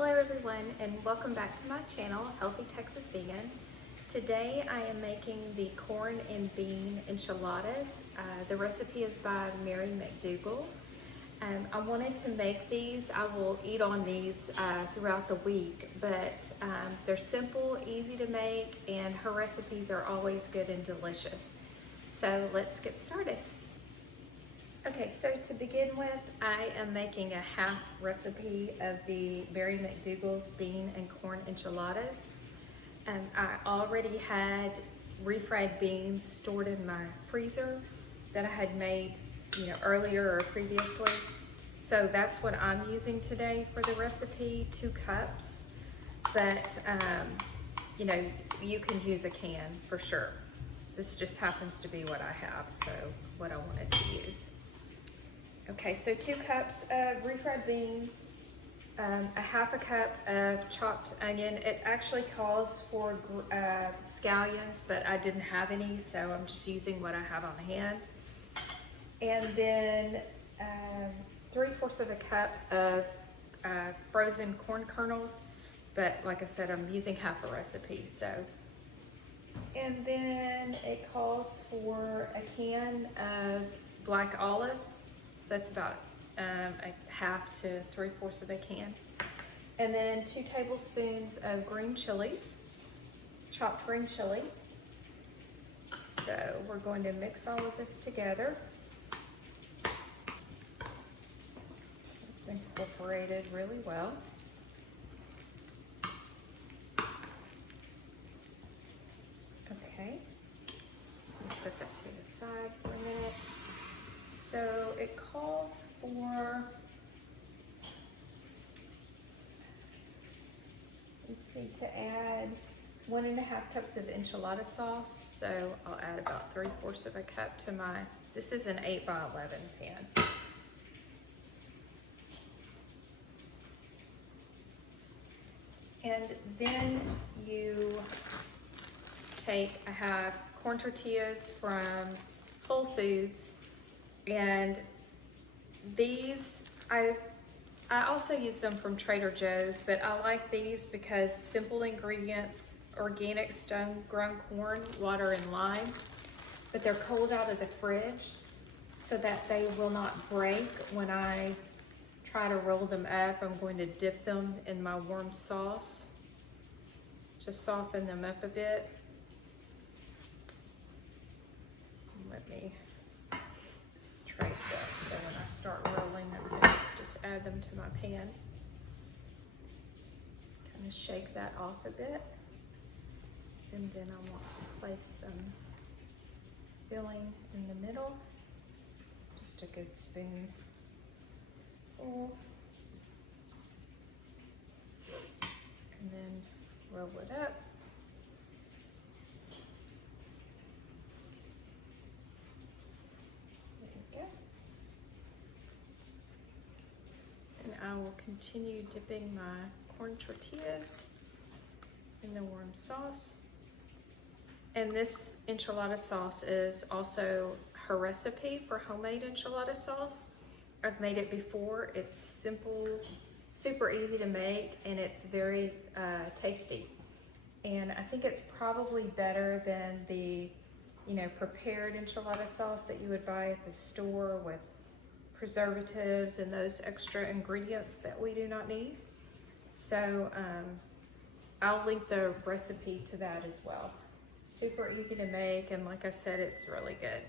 Hello everyone and welcome back to my channel, Healthy Texas Vegan. Today I am making the corn and bean enchiladas. The recipe is by Mary McDougall. I wanted to make these. I will eat on these throughout the week, but they're simple, easy to make, and her recipes are always good and delicious. So let's get started. Okay, so to begin with, I am making a half recipe of the Mary McDougall's bean and corn enchiladas. I already had refried beans stored in my freezer that I had made, earlier or previously. So that's what I'm using today for the recipe, 2 cups. But, you can use a can for sure. This just happens to be what I have, so what I wanted to use. Okay, so 2 cups of refried beans, a half a cup of chopped onion. It actually calls for scallions, but I didn't have any, so I'm just using what I have on hand. And then 3/4 of a cup of frozen corn kernels, but like I said, I'm using half a recipe, so. And then it calls for a can of black olives. That's about a half to 3/4 of a can. And then 2 tablespoons of green chilies, chopped green chili. So we're going to mix all of this together. It's incorporated really well. Okay, let's set that to the side for a minute. So it calls for, to add 1.5 cups of enchilada sauce. So I'll add about 3/4 of a cup to my, this is an 8 by 11 pan. And then you take, I have corn tortillas from Whole Foods. And these, I also use them from Trader Joe's, but I like these because simple ingredients, organic stone-grown corn, water, and lime, but they're cold out of the fridge so that they will not break when I try to roll them up. I'm going to dip them in my warm sauce to soften them up a bit. Let me this, so when I start rolling, I'm going to just add them to my pan. Kind of shake that off a bit. And then I want to place some filling in the middle. Just a good spoon full. And then roll it up. I will continue dipping my corn tortillas in the warm sauce. And this enchilada sauce is also her recipe for homemade enchilada sauce. I've made it before. It's simple, super easy to make, and it's very tasty. And I think it's probably better than the, prepared enchilada sauce that you would buy at the store with preservatives and those extra ingredients that we do not need. So I'll link the recipe to that as well. Super easy to make, and like I said, it's really good.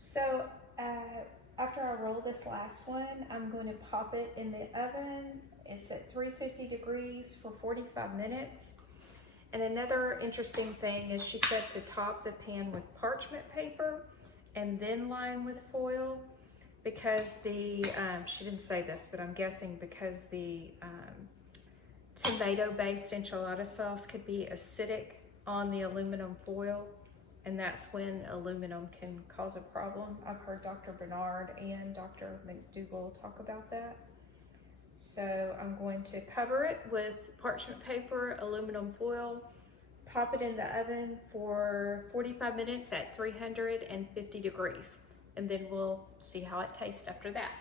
So after I roll this last one, I'm going to pop it in the oven. It's at 350 degrees for 45 minutes. And another interesting thing is she said to top the pan with parchment paper and then line with foil, because the, she didn't say this, but I'm guessing because the tomato-based enchilada sauce could be acidic on the aluminum foil, and that's when aluminum can cause a problem. I've heard Dr. Bernard and Dr. McDougall talk about that. So I'm going to cover it with parchment paper, aluminum foil, pop it in the oven for 45 minutes at 350 degrees, and then we'll see how it tastes after that.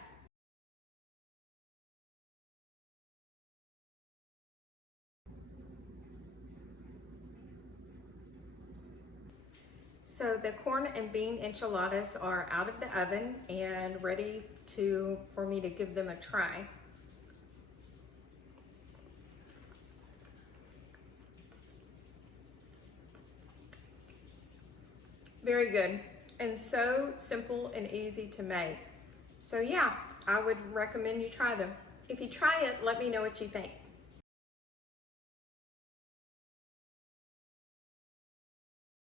So the corn and bean enchiladas are out of the oven and ready for me to give them a try. Very good, and so simple and easy to make. So yeah, I would recommend you try them. If you try it, let me know what you think.